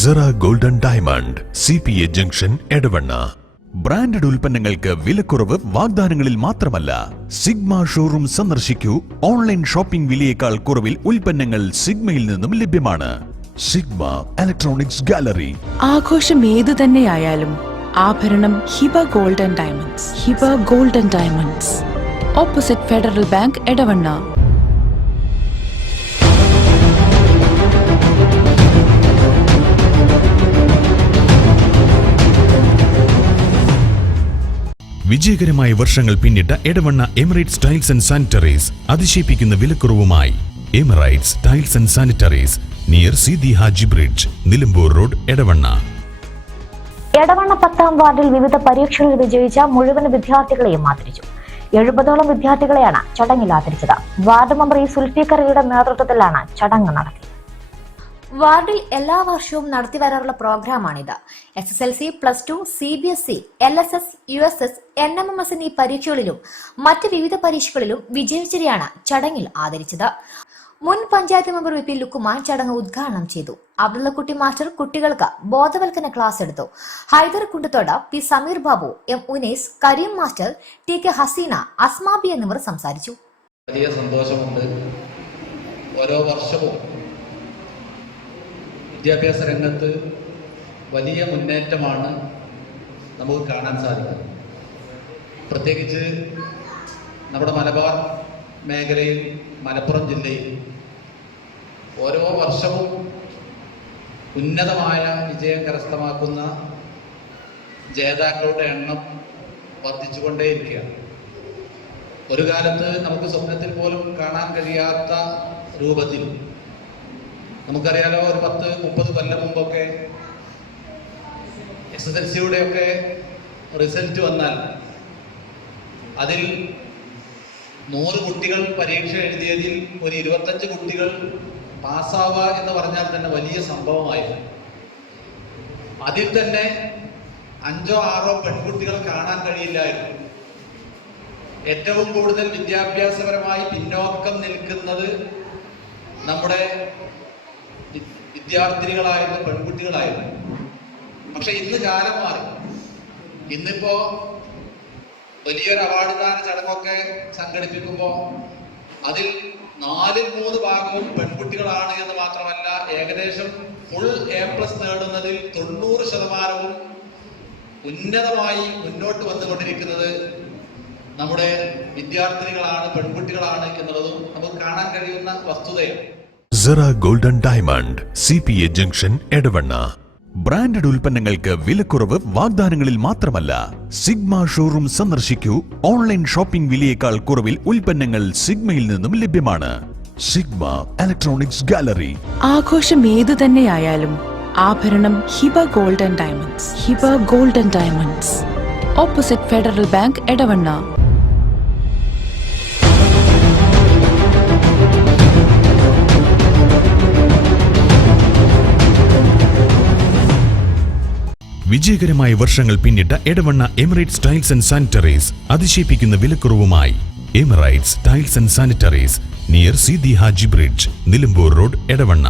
Cera golden diamond CPA junction Edavanna. Branded ഉൽപ്പന്നങ്ങൾക്ക് വിലക്കുറവ് വാഗ്ദാനങ്ങളിൽ മാത്രമല്ല, സിഗ്മ ഷോറൂം സന്ദർശിക്കൂ. ഓൺലൈൻ ഷോപ്പിംഗ് വിലയേക്കാൾ കുറവിൽ ഉൽപ്പന്നങ്ങൾ സിഗ്മയിൽ നിന്നും ലഭ്യമാണ്. Sigma electronics gallery. ആഘോഷം ഏതു തന്നെയായാലും ആഭരണം Hiba golden diamonds. Hiba golden diamonds, opposite Federal Bank, Edavanna. വിജയകരമായ വർഷങ്ങൾ പിന്നിട്ട Edavanna Emirates tiles and sanitaries അതിശയിപ്പിക്കുന്ന വിലക്കുറവുമായി. Emirates tiles and sanitaries, near Seethi Haji bridge, Nilambur road, Edavanna. Edavanna 10ാം വാർഡിൽ വിവിധ പരീക്ഷകളിൽ വിജയിച്ച മുഴുവൻ വിദ്യാർത്ഥികളെയും ആദരിച്ചു. 70ഓളം വിദ്യാർത്ഥികളെയാണ് ചടങ്ങിൽ ആദരിച്ചത്. വാർഡ് മെമ്പർ സുൽഫിക്കറിയുടെ നേതൃത്വത്തിലാണ് ചടങ്ങ് നടത്തിയത്. വാർഡിൽ എല്ലാ വർഷവും നടത്തിവരാറുള്ള പ്രോഗ്രാമാണിത്. SSLC, +2, CBSE, LSS, USS, NMMS എന്നീ പരീക്ഷകളിലും മറ്റ് വിവിധ പരീക്ഷകളിലും വിജയിച്ചവരെയാണ് ചടങ്ങിൽ ആദരിച്ചത്. മുൻ പഞ്ചായത്ത് മെമ്പർ VP ലുക്കുമാൻ ചടങ്ങ് ഉദ്ഘാടനം ചെയ്തു. അബ്ദുള്ളക്കുട്ടി മാസ്റ്റർ കുട്ടികൾക്ക് ബോധവൽക്കരണ ക്ലാസ് എടുത്തു. Haidar Kundathode, P Sameer Babu, M Unais, Kareem master, TK Haseena, Asmabi എന്നിവർ സംസാരിച്ചു. വലിയ സന്തോഷമുണ്ട്. ഓരോ വർഷവും വിദ്യാഭ്യാസ രംഗത്ത് വലിയ മുന്നേറ്റമാണ് നമുക്ക് കാണാൻ സാധിക്കുന്നത്. പ്രത്യേകിച്ച് നമ്മുടെ മലബാർ മേഖലയിൽ, മലപ്പുറം ജില്ലയിൽ ഓരോ വർഷവും ഉന്നതമായ വിജയം കരസ്ഥമാക്കുന്ന ജേതാക്കളുടെ എണ്ണം വർദ്ധിച്ചുകൊണ്ടേയിരിക്കുകയാണ്. ഒരു കാലത്ത് നമുക്ക് സ്വപ്നത്തിൽ പോലും കാണാൻ കഴിയാത്ത രൂപത്തിൽ, നമുക്കറിയാലോ, ഒരു 10-30 കൊല്ലം മുമ്പൊക്കെ SSLCയുടെയൊക്കെ റിസൾട്ട് വന്നാൽ അതിൽ 100 കുട്ടികൾ പരീക്ഷ എഴുതിയതിൽ ഒരു 25 കുട്ടികൾ പാസ്സാവുക എന്ന് പറഞ്ഞാൽ തന്നെ വലിയ സംഭവമായിരുന്നു. അതിൽ തന്നെ 5-6 പെൺകുട്ടികൾ കാണാൻ കഴിയില്ലായിരുന്നു. ഏറ്റവും കൂടുതൽ വിദ്യാഭ്യാസപരമായി പിന്നോക്കം നിൽക്കുന്നത് നമ്മുടെ വിദ്യാർത്ഥിനികളായിരുന്നു, പെൺകുട്ടികളായിരുന്നു. പക്ഷെ ഇന്ന് കാലം മാറി. ഇന്നിപ്പോ വലിയൊരു അവാർഡ് ദാന ചടങ്ങൊക്കെ സംഘടിപ്പിക്കുമ്പോൾ അതിൽ 4/3 ഭാഗവും പെൺകുട്ടികളാണ് എന്ന് മാത്രമല്ല, ഏകദേശം ഫുൾ A+ നേടുന്നതിൽ 90% ഉന്നതമായി മുന്നോട്ട് വന്നുകൊണ്ടിരിക്കുന്നത് നമ്മുടെ വിദ്യാർത്ഥിനികളാണ്, പെൺകുട്ടികളാണ് എന്നുള്ളതും നമുക്ക് കാണാൻ കഴിയുന്ന വസ്തുതയാണ്. Sera golden diamond CPA junction Edavanna. Branded ഉൽപ്പന്നങ്ങൾക്ക് വിലക്കുറവ് വാഗ്ദാനങ്ങളിൽ മാത്രമല്ല, സിഗ്മ ഷോറൂം സന്ദർശിക്കൂ. ഓൺലൈൻ ഷോപ്പിംഗ് വിലയേക്കാൾ കുറവിൽ ഉൽപ്പന്നങ്ങൾ സിഗ്മയിൽ നിന്നും ലഭ്യമാണ്. Sigma electronics gallery. ആഘോഷം ഏതു തന്നെയായാലും ആഭരണം Hiba golden diamonds. Hiba golden diamonds, opposite Federal Bank, Edavanna. വിജയകരമായ വർഷങ്ങൾ പിന്നിട്ട Edavanna Emirates tiles and sanitaries അതിശയിപ്പിക്കുന്ന വിലക്കുറവുമായി. Emirates tiles and sanitaries, near Seethi Haji bridge, Nilambur road, Edavanna.